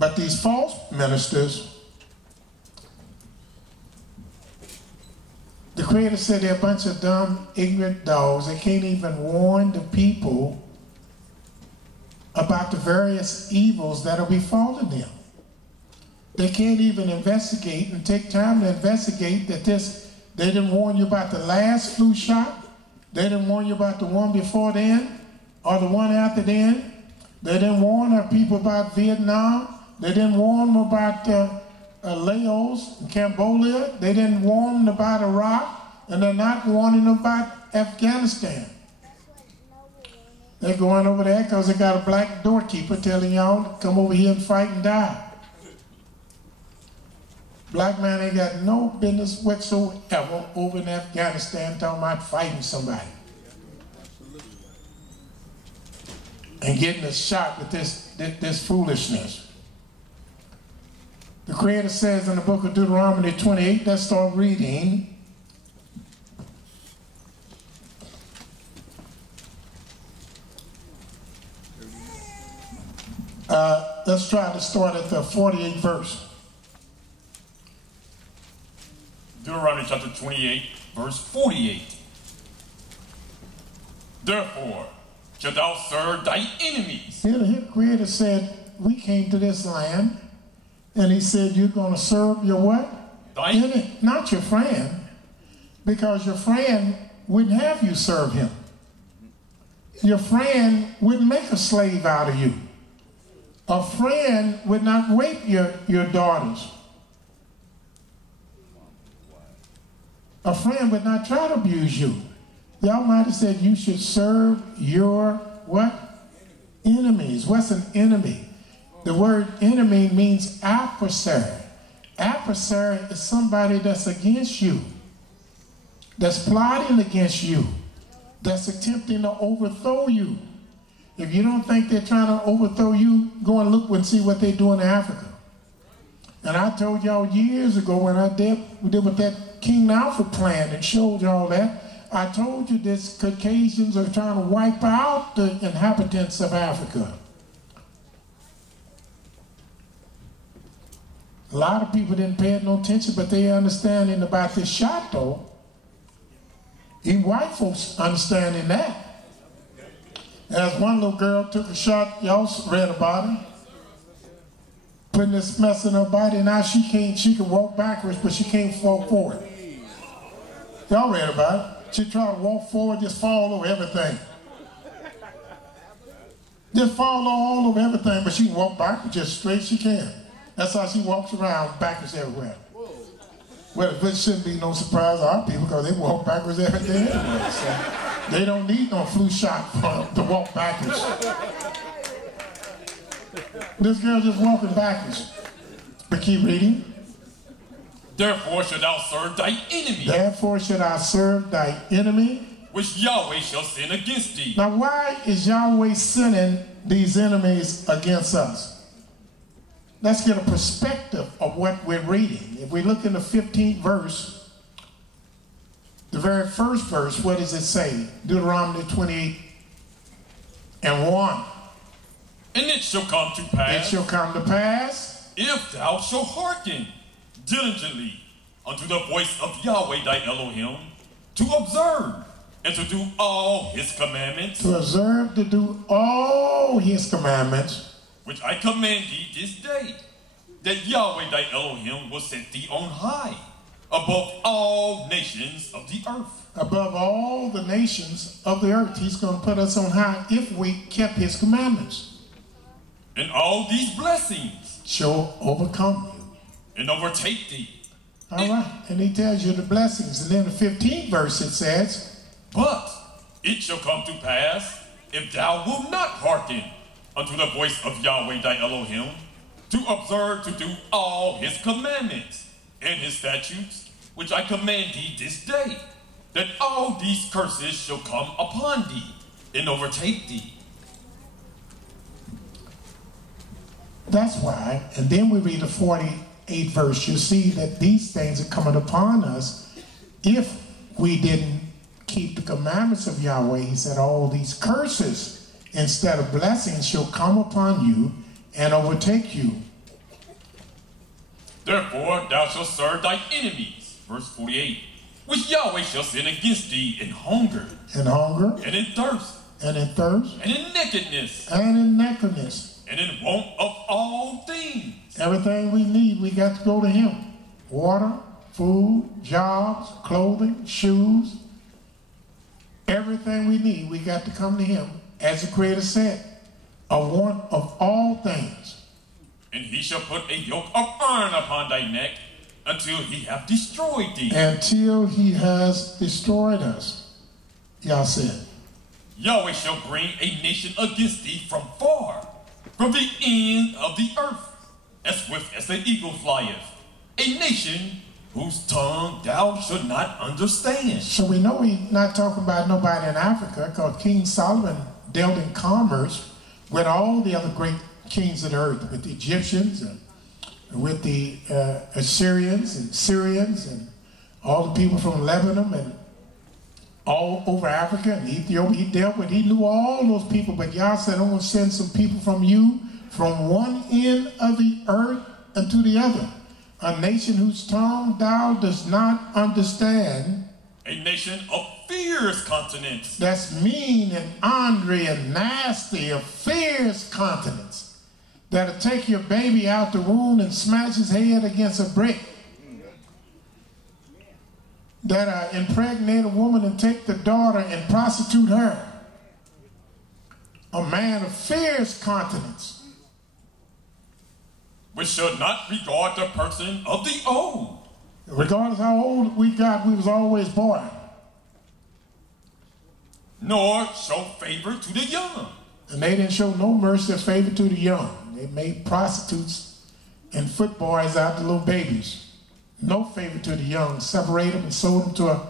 But these false ministers, the Creator said they're a bunch of dumb, ignorant dogs. They can't even warn the people about the various evils that are befalling them. They can't even investigate and take time to investigate that they didn't warn you about the last flu shot. They didn't warn you about the one before then or the one after then. They didn't warn our people about Vietnam. They didn't warn them about Laos and Cambodia. They didn't warn them about Iraq, and they're not warning them about Afghanistan. They're going over there because they got a black doorkeeper telling y'all to come over here and fight and die. Black man ain't got no business whatsoever over in Afghanistan talking about fighting somebody. And getting a shot with this foolishness. The Creator says in the book of Deuteronomy 28, let's start reading. Let's try to start at the 48th verse. Deuteronomy chapter 28, verse 48. Therefore, shalt thou serve thy enemies. Here the Creator said, we came to this land, and he said, you're going to serve your what? Thy enemy, not your friend, because your friend wouldn't have you serve him. Your friend wouldn't make a slave out of you. A friend would not rape your daughters. A friend would not try to abuse you. The Almighty said you should serve your what? Enemies. What's an enemy? The word enemy means adversary. Adversary is somebody that's against you, that's plotting against you, that's attempting to overthrow you. If you don't think they're trying to overthrow you, go and look and see what they do in Africa. And I told y'all years ago when we did with that King Alfred plan and showed y'all that, I told you this Caucasians are trying to wipe out the inhabitants of Africa. A lot of people didn't pay no attention, but they understanding about this shot though. Even white folks understanding that. As one little girl took a shot, y'all read about her, putting this mess in her body. Now she can walk backwards, but she can't fall forward. Y'all read about it. She tried to walk forward, just fall over everything. Just fall all over everything, but she can walk backwards just straight she can. That's how she walks around backwards everywhere. Well, it shouldn't be no surprise to our people because they walk backwards every day anyway. So they don't need no flu shot to walk backwards. This girl just walking backwards. But keep reading. Therefore shalt thou serve thy enemy. Therefore shalt thou serve thy enemy, which Yahweh shall send against thee. Now why is Yahweh sending these enemies against us? Let's get a perspective of what we're reading. If we look in the 15th verse, the very first verse, what does it say? Deuteronomy 28 and 1. And it shall come to pass. It shall come to pass. If thou shalt hearken diligently unto the voice of Yahweh thy Elohim, to observe and to do all his commandments. To observe, to do all his commandments. Which I command thee this day, that Yahweh thy Elohim will set thee on high, above all nations of the earth. Above all the nations of the earth. He's going to put us on high if we kept his commandments. And all these blessings shall overcome you. And overtake thee. All right. And he tells you the blessings. And then the 15th verse it says, but it shall come to pass, if thou wilt not hearken unto the voice of Yahweh thy Elohim, to observe to do all his commandments and his statutes, which I command thee this day, that all these curses shall come upon thee and overtake thee. That's why, and then we read the 48th verse, you see that these things are coming upon us if we didn't keep the commandments of Yahweh. He said all these curses instead of blessings shall come upon you and overtake you. Therefore thou shalt serve thy enemies. Verse 48. Which Yahweh shall send against thee in hunger. In hunger. And in thirst. And in thirst. And in nakedness. And in nakedness. And in want of all things. Everything we need, we got to go to him. Water, food, jobs, clothing, shoes. Everything we need, we got to come to him. As the Creator said, a want of all things. And he shall put a yoke of iron upon thy neck until he have destroyed thee. Until he has destroyed us. Y'all said. Yahweh shall bring a nation against thee from far, from the end of the earth, as swift as the eagle flieth. A nation whose tongue thou should not understand. So we know he's not talking about nobody in Africa, because King Solomon dealt in commerce with all the other great kings of the earth, with the Egyptians and with the Assyrians and Syrians and all the people from Lebanon and all over Africa and Ethiopia. He knew all those people, but Yah said, I'm going to send some people from you from one end of the earth unto the other. A nation whose tongue thou dost not understand. A nation of fierce continents. That's mean and ornery and nasty, a fierce continents. That'll take your baby out the womb and smash his head against a brick. That'll impregnate a woman and take the daughter and prostitute her. A man of fierce continents. Which shall not regard the person of the old. Regardless how old we got, we was always born. Nor show favor to the young. And they didn't show no mercy or favor to the young. They made prostitutes and footboys out to little babies. No favor to the young. Separated them and sold them to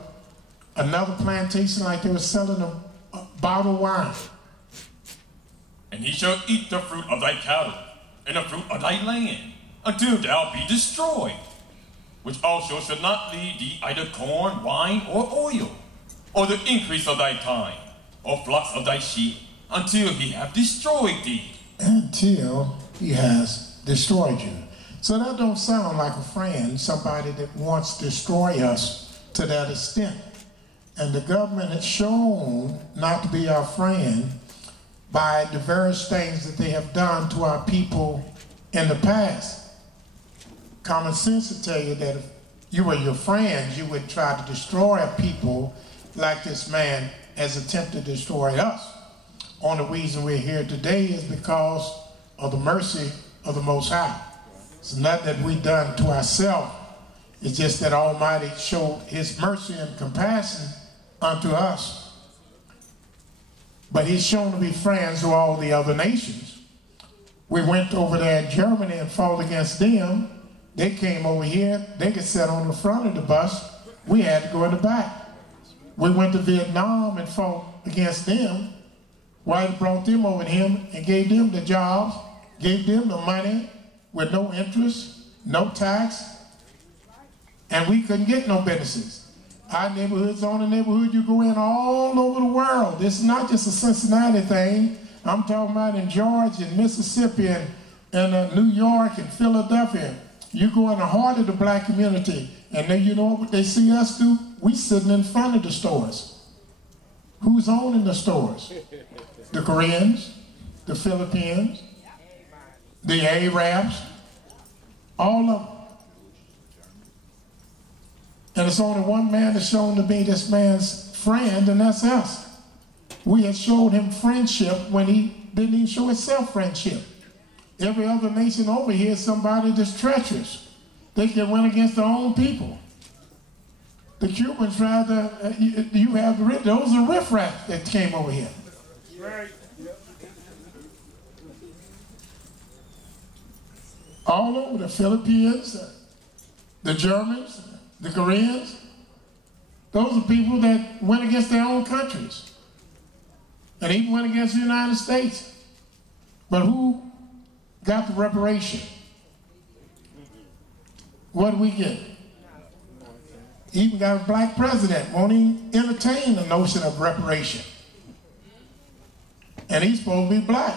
another plantation like they were selling a bottled wine. And he shall eat the fruit of thy cattle and the fruit of thy land, until thou be destroyed, which also shall not lead thee either corn, wine, or oil, or the increase of thy kine, or flocks of thy sheep, until he have destroyed thee. Until he has destroyed you. So that don't sound like a friend, somebody that wants to destroy us to that extent. And the government has shown not to be our friend by the various things that they have done to our people in the past. Common sense will tell you that if you were your friends, you would try to destroy people like this man has attempted to destroy us. Only reason we're here today is because of the mercy of the Most High. It's not that we've done to ourselves. It's just that Almighty showed his mercy and compassion unto us. But he's shown to be friends to all the other nations. We went over there in Germany and fought against them. They came over here. They could sit on the front of the bus. We had to go in the back. We went to Vietnam and fought against them. White brought them over here and gave them the jobs, gave them the money with no interest, no tax, and we couldn't get no businesses. Our neighborhood's on the neighborhood you go in all over the world. This is not just a Cincinnati thing. I'm talking about in Georgia and Mississippi and New York and Philadelphia. You go in the heart of the black community, and then you know what they see us do? We sitting in front of the stores. Who's owning the stores? The Koreans, the Philippines, the Arabs, all of them. And it's only one man that's shown to be this man's friend, and that's us. We have showed him friendship when he didn't even show himself friendship. Every other nation over here is somebody that's treacherous. They can win against their own people. The Cubans rather, you have those are riffraff that came over here. Right. All over the Philippines, the Germans, the Koreans, those are people that went against their own countries and even went against the United States. But who got the reparation? What did we get? Even got a black president, won't even entertain the notion of reparation. And he's supposed to be black.